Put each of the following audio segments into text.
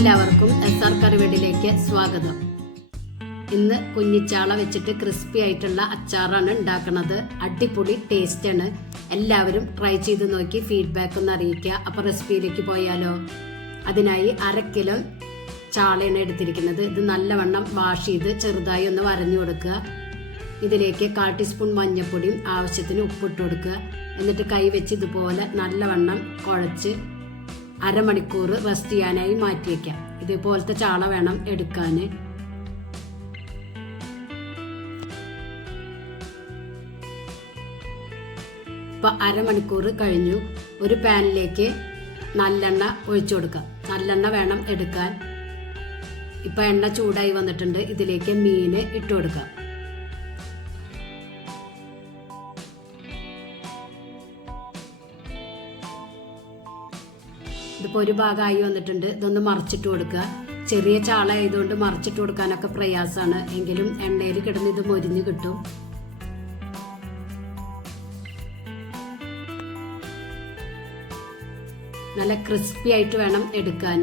എല്ലാവർക്കും S R കറിവേടിലേക്ക് സ്വാഗതം. ഇന്ന് കുഞ്ഞിച്ചാള വെച്ചിട്ട് ക്രിസ്പി ആയിട്ടുള്ള അച്ചാറാണ് ഉണ്ടാക്കുന്നത് അടിപൊളി ടേസ്റ്റാണ് എല്ലാവരും ട്രൈ ചെയ്ത് നോക്കി ഫീഡ്ബാക്ക് ഒന്ന് അറിയിക്കുക. അപ്പോൾ റെസിപ്പിയിലേക്ക് പോയാലോ? അതിനായി അര കിലോ ചാളയാണ് എടുത്തിരിക്കുന്നത്. ഇത് നല്ലവണ്ണം വാഷ് ചെയ്ത് ചെറുതായി ഒന്ന് വരഞ്ഞു കൊടുക്കുക. ഇതിലേക്ക് കാൽ ടീസ്പൂൺ മഞ്ഞൾപ്പൊടിയും ആവശ്യത്തിന് ഉപ്പിട്ട് കൊടുക്കുക. എന്നിട്ട് കൈ വെച്ച് ഇതുപോലെ നല്ലവണ്ണം കുഴച്ച് അരമണിക്കൂർ റെസ്റ്റ് ചെയ്യാനായി മാറ്റി വയ്ക്കാം ഇതുപോലത്തെ ചാള വേണം എടുക്കാൻ ഇപ്പം അരമണിക്കൂർ കഴിഞ്ഞു. ഒരു പാനിലേക്ക് നല്ലെണ്ണ ഒഴിച്ചു കൊടുക്കാം. നല്ലെണ്ണ വേണം എടുക്കാൻ. ഇപ്പം എണ്ണ ചൂടായി വന്നിട്ടുണ്ട്. ഇതിലേക്ക് മീൻ ഇട്ട് കൊടുക്കാം. ഇതിപ്പോൾ ഒരു ഭാഗമായി വന്നിട്ടുണ്ട്. ഇതൊന്ന് മറിച്ചിട്ട് കൊടുക്കുക. ചെറിയ ചാള ആയതുകൊണ്ട് മറിച്ചിട്ട് കൊടുക്കാനൊക്കെ പ്രയാസമാണ് എങ്കിലും എണ്ണയിൽ കിടന്ന് ഇത് മൊരിഞ്ഞ് കിട്ടും. നല്ല ക്രിസ്പി ആയിട്ട് വേണം എടുക്കാൻ.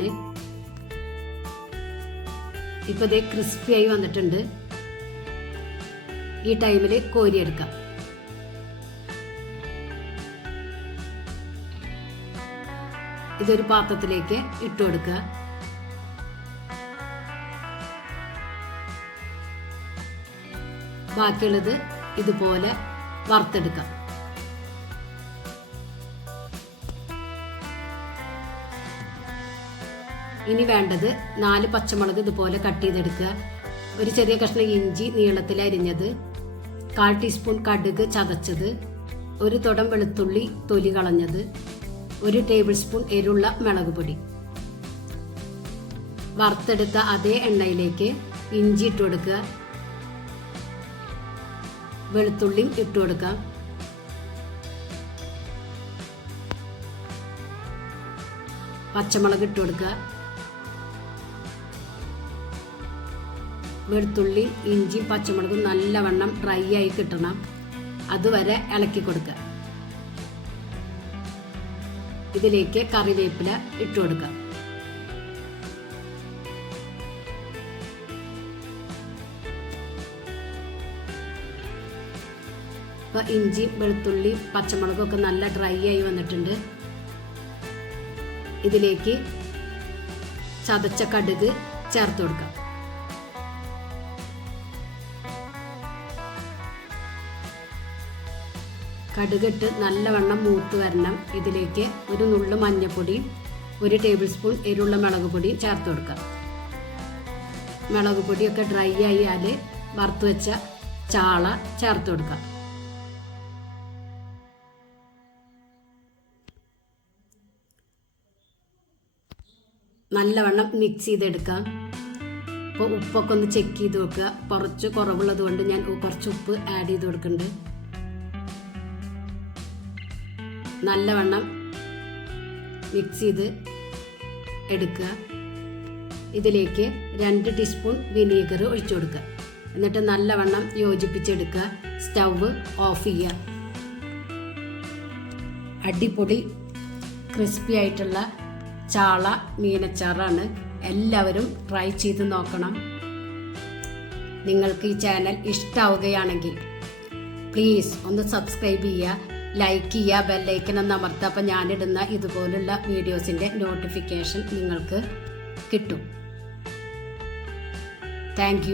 ഇപ്പൊ ഇതേ ക്രിസ്പി ആയി വന്നിട്ടുണ്ട്. ഈ ടൈമിൽ കോരിയെടുക്കാം. ഇതൊരു പാത്രത്തിലേക്ക് ഇട്ട് കൊടുക്കുക. ബാക്കിയുള്ളത് ഇതുപോലെ വറുത്തെടുക്കാം. ഇനി വേണ്ടത് നാല് പച്ചമുളക് ഇതുപോലെ കട്ട് ചെയ്തെടുക്കുക. ഒരു ചെറിയ കഷ്ണം ഇഞ്ചി നീളത്തിൽ അരിഞ്ഞത്. കാൽ ടീസ്പൂൺ കടുക് ചതച്ചത്. ഒരു തുടം വെളുത്തുള്ളി തൊലി കളഞ്ഞത്. ഒരു ടേബിൾ സ്പൂൺ എരുള്ള മുളക് പൊടി. വറുത്തെടുത്ത അതേ എണ്ണയിലേക്ക് ഇഞ്ചി ഇട്ട് കൊടുക്കുക. വെളുത്തുള്ളിയും ഇട്ട് കൊടുക്കുക. പച്ചമുളക് ഇട്ട് കൊടുക്കുക. വെളുത്തുള്ളി ഇഞ്ചി പച്ചമുളകും നല്ലവണ്ണം ഡ്രൈ ആയി കിട്ടണം. അതുവരെ ഇളക്കി കൊടുക്കുക. ഇതിലേക്ക് കറിവേപ്പില ഇട്ട് കൊടുക്കുക ഇപ്പൊ ഇഞ്ചി വെളുത്തുള്ളി പച്ചമുളകും ഒക്കെ നല്ല ഡ്രൈ ആയി വന്നിട്ടുണ്ട്. ഇതിലേക്ക് ചതച്ച കടുക് ചേർത്ത് കൊടുക്കാം. കടുകിട്ട് നല്ലവണ്ണം മൂത്ത് വരണം. ഇതിലേക്ക് ഒരു നുള്ളു മഞ്ഞൾപ്പൊടിയും ഒരു ടേബിൾ സ്പൂൺ എരിവുള്ള മുളക് പൊടിയും ചേർത്ത് കൊടുക്കാം മുളക് പൊടിയൊക്കെ ഡ്രൈ ആയാൽ വറുത്ത് വെച്ച ചാള ചേർത്ത് കൊടുക്കാം നല്ലവണ്ണം മിക്സ് ചെയ്തെടുക്കാം ഇപ്പോൾ ഉപ്പൊക്കെ ഒന്ന് ചെക്ക് ചെയ്ത് നോക്കുക കുറച്ച് കുറവുള്ളത് കൊണ്ട് ഞാൻ കുറച്ച് ഉപ്പ് ആഡ് ചെയ്ത് കൊടുക്കുന്നുണ്ട്. നല്ലവണ്ണം മിക്സ് ചെയ്ത് എടുക്കുക. ഇതിലേക്ക് രണ്ട് ടീസ്പൂൺ വിനീഗർ ഒഴിച്ചു കൊടുക്കുക. എന്നിട്ട് നല്ലവണ്ണം യോജിപ്പിച്ചെടുക്കുക. സ്റ്റൗവ് ഓഫ് ചെയ്യുക. അടിപൊളി ക്രിസ്പി ആയിട്ടുള്ള ചാള മീനച്ചാറാണ്. എല്ലാവരും ട്രൈ ചെയ്ത് നോക്കണം. നിങ്ങൾക്ക് ഈ ചാനൽ ഇഷ്ടാവുകയാണെങ്കിൽ പ്ലീസ് ഒന്ന് സബ്സ്ക്രൈബ് ചെയ്യുക. ലൈക്ക് ചെയ്യുക ബെല്ലൈക്കൻ എന്ന് അമർത്തുക അപ്പം ഞാനിടുന്ന ഇതുപോലുള്ള വീഡിയോസിന്റെ നോട്ടിഫിക്കേഷൻ നിങ്ങൾക്ക് കിട്ടും. താങ്ക്